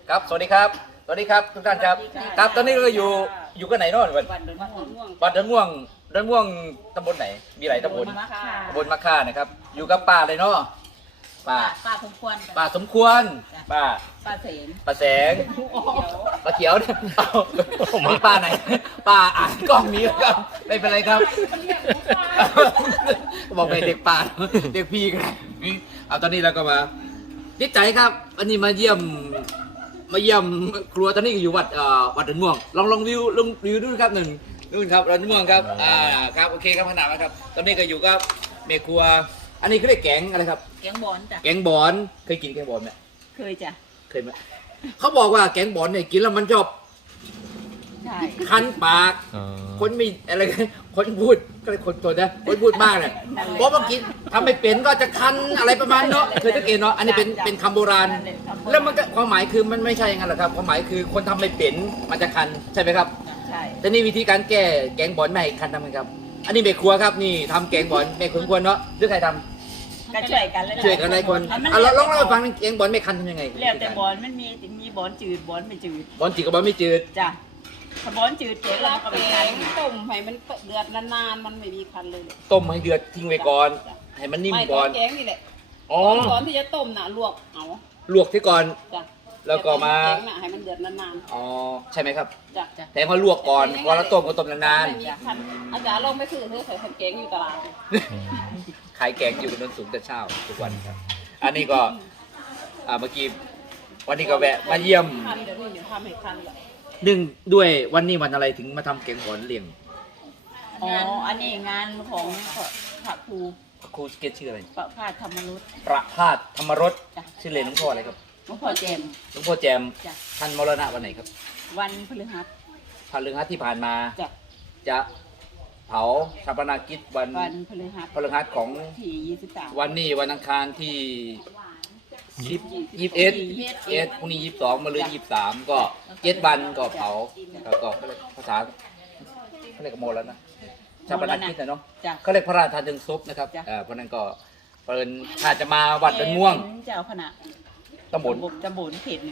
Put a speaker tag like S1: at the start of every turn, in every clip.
S1: ครับสวัสดีครับสวัสดีครับทุกท่านครับครับตอนนี้เราอยู่กันไหนเนาะวัดเดินม่วงตำบลไหนมีหลายตำบลมะค่านะครับอยู่กับป้าเลยเนาะป้า
S2: สมควร
S1: สมควรป้า
S2: เสม
S1: ป้าแสงป้าเขียวเนี่ยมีป้าไหนป้าอ่านกล้องนี้ครับไม่เป็นไรครับบอกไปเด็กป้าเด็กพี่กันเอาตอนนี้เราก็มาดีใจครับวันนี้มาเยี่ยมครัวตอนนี้อยู่วัดเดินม่วงลองวิวดูครับนู่นครับเดินม่วงครับครับโอเคครับขนาดนะครับตอนนี้ก็อยู่กับเมครัวอันนี้เขาเรียกแกงอะไรครับ
S2: แกงบอนจ้ะ
S1: แกงบอนเคยกินแกงบอนไหม
S2: เคยจ้ะ
S1: เคยไหมเขาบอกว่าแกงบอนเนี่ยกินแล้วมันชอบคันปากคนมีอะไรคนพูดก็เลยคนตัวนะคนพูดมากเลยเพราะว่ากินทำไม่เป็นก็จะคันอะไรประมาณเนาะเคยสังเกตเนาะอันนี้เป็นคำโบราณแล้วมันก็ความหมายคือมันไม่ใช่อย่างนั้นหรอกครับความหมายคือคนทำไม่เป็นมันจะคันใช่ไหมครับ
S2: ใช่
S1: แต่นี่วิธีการแก้แกงบอนไม่ให้คันทำไงครับอันนี้เมครัวครับนี่ทำแกงบอนเมครัวเนาะหรือใครทำ
S2: ก็ช่วยกันเลย
S1: ช่วยกันหลายคนลองเล่าให้ฟังแกงบอนไม่คันทำยังไง
S2: แล้วแต่บอนมันมีบอนจืดบอนไม่จืด
S1: บอนจืดกับบอนไม่จืด
S2: จ้ะถ้าบอนจืดเจ๊เราก็ไปใช้
S3: ต้มให้มันเดือดนานๆมันไม่มีคันเลย
S1: ต้มให้เดือดทิ้งไว้ก่อนให้มันนิ่มก่อน
S3: แกงนี่แหละ
S1: ก่
S3: อนที่จะต้มน่ะลวกเอา
S1: ลวกที่ก่อน
S3: จ้ะ
S1: แล้วก็มา
S3: แกงน่ะให้มันเดือดนาน
S1: ๆอ๋อใช่ไหมครับ
S3: จ้ะ
S1: แต่พอลวกก่อนพอเราต้มก็ต้มนาน
S3: ๆไม่มีคันอาจารย์ลองไปซื้อเธอใส่แกงอยู่ตลาด
S1: ๆขายแกงอยู่บนถนนสูงแต่เช้าทุกวันครับอันนี้ก็เมื่อกี้วันนี้ก็แวะมาเยี่ยม
S3: คันเดี๋ยวนี้ทำให้คันเลย
S1: หนึ่งด้วยวันนี้วันอะไรถึงมาทำแกงบอนเลี้ยง
S2: อ๋ออันนี้งานของพระค
S1: รูสเกตชื่ออะไร
S2: ประภาสธรรมรส
S1: ประภาสธรรมรสชื่อเล่นหลวงพ่ออะไรครับ
S2: หลวงพ่อแจม
S1: ท่านมรณะวันไหนครับ
S2: วันพฤหัส
S1: ที่ผ่านมาจะเผาชาปนกิจวัน
S2: พฤ
S1: หัสของ
S2: ที่23
S1: วันนี้วันอังคารที่21พรุ่งนี้22มะรืน23ก็7วันก็เผาก็ภาษาเขาเรียกโมแล้วนะชาปนกิจนะเนาะเขาเรียกพระราชทานเพลิงศพนะครับเพราะนั้นก็เปิดถ้าจะมาวัดเดินม่วง
S2: เจ้าคณะตำบลเขต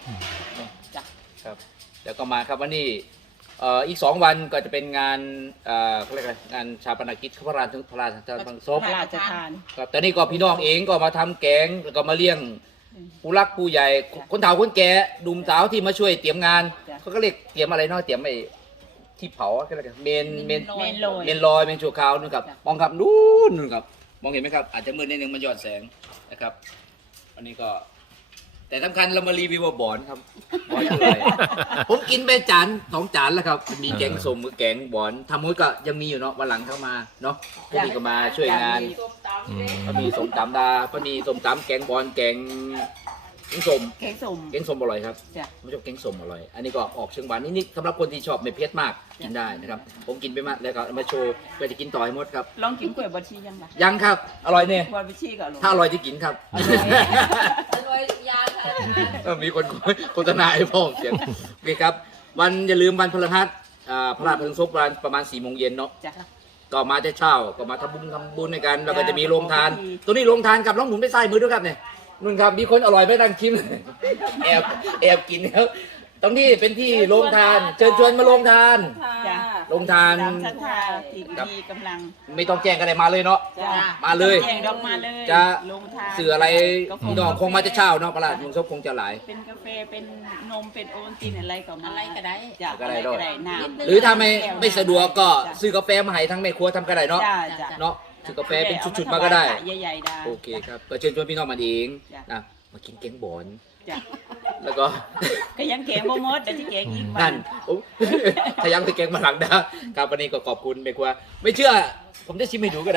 S2: 1จ้ะ
S1: ครับแล้วก็มาครับวันนี้อีก2วันก็จะเป็นงานเขาเรียกอะไรงานชาปนกิจพระราชทานเพลิงศพครับตอนนี้ก็พี่น้องเองก็มาทำแกงแล้วก็มาเลี้ยงผู้รักผู้ใหญ่คนเฒ่าคนแก่ดุมสาวที่มาช่วยเตรียมงานเขาก็เรียกเตรียมอะไรเนาะเตรียมไอ้ที่เผาอะไรกันเมนลอยเมนชั่วคราวนู่นครับมองครับนู่นครับมองเห็นไหมครับอาจจะมืดนิดนึงมันย้อนแสงนะครับอันนี้ก็แต่สำคัญเรามารีวิวบอนครับบอนคืออะไรผมกินไป2 จานแล้วครับมีแกงส้มมือแกงบอนทำมุ้ยก็ยังมีอยู่เนาะวันหลังเข้ามาเนาะพอดีก็มาช่วยงานก็มีส้มตำดาก็มีส้มตำแกงบอนแกงส้มอร่อยครับผมชอบแกงส้มอร่อยอันนี้ก็ออกเชิงหวานนิดๆสำหรับคนที่ชอบไม่เผ็ดมากกินได้นะครับผมกินไปมากแล้วก็มาโชว์เพื่อจะกินต่อให้หมดครับ
S2: ลองกินกล้วยบดชี
S1: ยังครับอร่อยเนี่ย
S2: กล้วยบดชีก็
S1: ถ้าอร่อยที่กินครับ
S3: อร่อยยาค่ะ
S1: มีคนโฆษณาไอ้พ่อเสียงโอเคครับวันอย่าลืมวันพฤหัสพระราชเพลิงศพวันประมาณ4 โมงเย็นเนาะก็มาแต่เช้าก็มาทำบุญในกันแล้วก็จะมีโรงทานตัวนี้โรงทานกับน้องหมุนไปใส่มือด้วยครับเนี่ยนุ่นครับมีคนอร่อยไปดังชิมแอบกินแล้วตรงนี้เป็นที่โรงทานเชิญชวนมาโรงทานโรงทาน
S2: ศรัทธาที่มีกำลัง
S1: ไม่ต้องแจ้งกันเลยมาเลยเนาะมาเลยจะสื่ออะไรพี่น้องคงมาจะเช่าเนาะพระราชวงศ์ศพคงจะหลาย
S2: เป็นกาแฟเป็นนมเป็นโอนตินอะไรก็มา
S3: อะไรก็ได้
S1: ก็ได้น้ำหรือถ้าไม่สะดวกก็ซื้อกาแฟมาให้ทั้งแม่ครัวทำก็ได้เนาะเนาะถือกาแฟเป็นชุดๆมาก็ได้
S2: ใหญ่ๆได้
S1: โอเคครับก็เชิญชวนพี่น้องมาเองนะมากินแกงบอนแล้วก็
S2: ยังแกงโมมดแต่ที่แกงอีก
S1: นั่นถ้ายังที่แกงมาหลังนะครับวันนี้ก็ขอบคุณเมกว่าไม่เชื่อผมจะชิมให้ดูก็ได้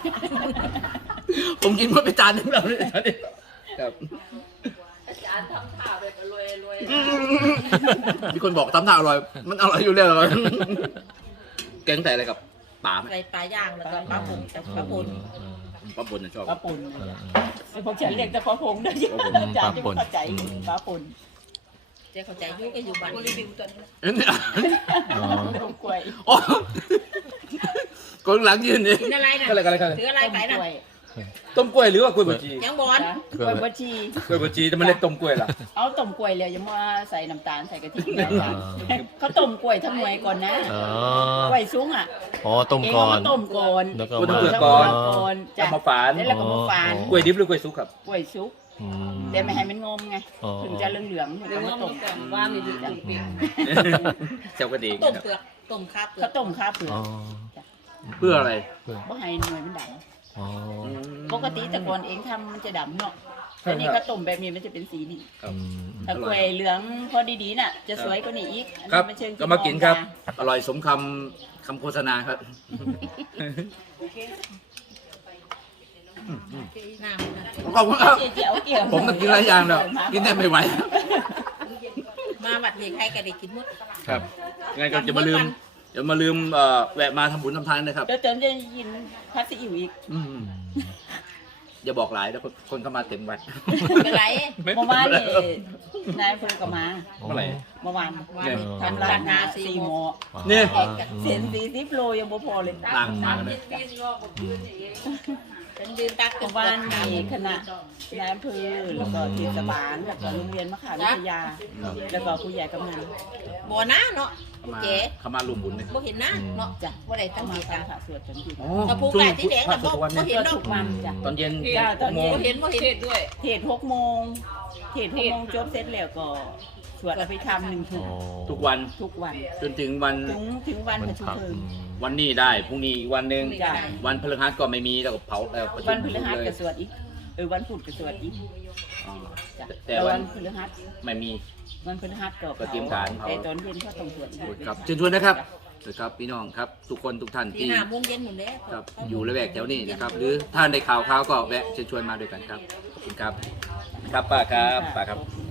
S1: ผมกินหมดไปจานนึงแล้วเนี่ยครับ
S3: อาจารย์ทำท่าแบบรวย
S1: มีคนบอกทำท่าอร่อยมันอร่อยอยู่แล้วแกงใส่อะไรกับ
S3: ใส่ปลาย่างแล้วก็ปลาปุ่นปลาปุ่น
S1: นะชอบ
S2: ปลาปุ่นพวกฉันเรียกแต่ปลาพงได้ยังอาจารย์จะเข้าใจปลาปุ่น
S3: จะเข้าใจยุก็อยู่บ้านรีวิวตัว
S1: นี้
S2: กล้วย
S1: คนหลังยืนนี่
S3: กินอะไรนะ
S1: ถื
S3: ออะไรไปนะ
S1: ต้มกล้วยหรือว่ากล้วยบวชชี
S3: ยังบอล
S2: กล้วยบวชชี
S1: กล้วยบวชชีจะมาเรียกต้มกล้วยล่ะ
S2: เอาต้มกล้วยแล้วยังมาใส่น้ำตาลใส่กะทิแล้วจ้ะเขาต้มกล้วยทั้งหน่วยก่อนนะ
S4: อ๋อก
S2: ล้วยสูงอ่ะ
S4: อ๋อต้ม
S2: เอง
S4: ก่อ
S2: เอา
S4: น
S2: มาต้มก่อน
S4: แล้วก็
S1: ต้ม
S4: มา
S1: เปลือกก่อน
S2: จ้ะ
S1: เอามาฝาน
S2: แล้วก็มาฝาน
S1: กล้วยดิบหรือกล้วยสุกครับ
S2: กล้วยสุก
S4: อืม
S2: แต่ไม่ให้มันงมไง
S4: อ๋อ
S2: ถึงจะเหลืองๆถึง
S3: เดี๋ย
S2: จะ
S3: ว
S2: มา
S3: ต้
S2: ต้
S3: ม
S2: ม
S3: แต่ว่ามีดีต้มเปลือก
S1: เจ้าก็ดี
S3: ต้มเปลือกต้มคาเปลือ
S2: เขา
S3: ก
S2: ต้มข้าวเปลือก
S4: อ๋อ
S1: เพื่ออะไร
S2: บ่ให้หน่วยมันด
S4: อ๋อ
S2: ำปกติแต่ก่อนเองทำมันจะดำเนาะแต่นี่เขาต้มแบบนี้มันจะเป็นสีนี้
S1: ครับ
S4: อืม
S2: ถ้ากล้วยเหลืองพอดีๆน่ะ จะสวยกว่านี้อีกอัน
S1: ครั
S2: นี้
S1: บ
S2: มันเชิง
S1: ก็มากินครับ
S2: มองต
S1: อร่อยสมคำโฆษณาครับ
S3: น้ำนะ
S1: ขอบคุณครับ
S2: เจียวเกี่ยว
S1: ผมต้องกินหลายอย่างแล้วกินได้ไม่ไหว
S3: มาวัดเด็กใครก็ได้กินหมด
S1: ครับงั้นก็จะมาลืมแวะมาทำบุญทำทานนะครับ
S2: เดี๋ยวเติมจะยินพัดซีอิ๊วอีก
S1: อย่าบอกหลายแล้วคนเข้ามาเต็มวัด
S3: ไม่เป็นไร
S2: เมื่อวานนี่นายอำเภอก็มา
S1: เมื่อไหร่
S2: เมื่อวาน
S1: เนี่ย
S2: ทำร้านนา4 โมง
S1: เนี่ย
S2: เสียน40 โลยังบ่พอเลย
S1: ต่างมาเลย
S3: เป็นดืนตัก
S2: เมื่อวานนี่คณะนายอำเภอแล้วก็เทศบาลแล้วก็โรงเรียนมะขามวิทยา แล้วก็ผู้ใหญ่กำนัน
S3: บ่นะเนาะ
S1: มา
S3: เจ๊
S1: เขามาร่วมบุญเนี่ย
S3: บ่เห็นนะเนาะ
S2: จ้ะ
S3: บ่ได้
S2: ต้
S3: ตั้
S2: อง ง
S3: ใจ
S2: มา
S3: กั
S2: ตาน มพระสวดจนถึง
S3: ถ้าผู้ใหญ่ที่แดงก็บ่
S1: ทุกวัน
S3: บ่
S1: เนี่ย
S3: เห็น
S2: ก็
S3: เนาะ
S2: ทุกวันจ้ะ
S1: ตอนเย็น
S2: จ้ะตอนเย็น
S3: บ่เห็นบ่เห็นด้วย
S2: เทศ6 โมงเทศ6 โมงจบเสร็จแล้วก็สวดอภิธรรม1 ทุ่ม
S1: ทุกวัน
S2: ทุกวัน
S1: จนถึงวัน
S2: ถึงวัน
S4: มัน
S2: ประชุม
S4: พัก
S2: เพลิง
S1: วันนี้ได้พรุ่งนี้อีกวันหนึ่ง
S2: จ้ะ
S1: วันพฤหัสก็ไม่มีแล้วก็เผาประชุม
S2: วันพฤหัส
S1: เลย
S2: ก็สวดอีกวันพุธก็สวดอีก
S1: อ๋อ
S2: จ้ะ
S1: แต่
S2: แล้ว
S1: วั
S2: วัน นพฤหัส
S1: ไม่มี
S2: วันพฤหัสก็
S1: ก็เตรียมการเผา
S2: แต่ตอนเย็นก็ต้องสวดอีก
S1: ครับเชิญชวนนะครับนะครับพี่น้องครับ ทุกคนทุกท่าน
S3: ตี
S1: ที่
S3: 5 โมงเย็นหมดแล้ว
S1: ครับอยู่ระแวกแถวนี้นะครับ หรือท่านได้ข่าวก็แวะเชิญชวนมาด้วยกันครับขอบคุณครับ ครับป้าครับป้าครับ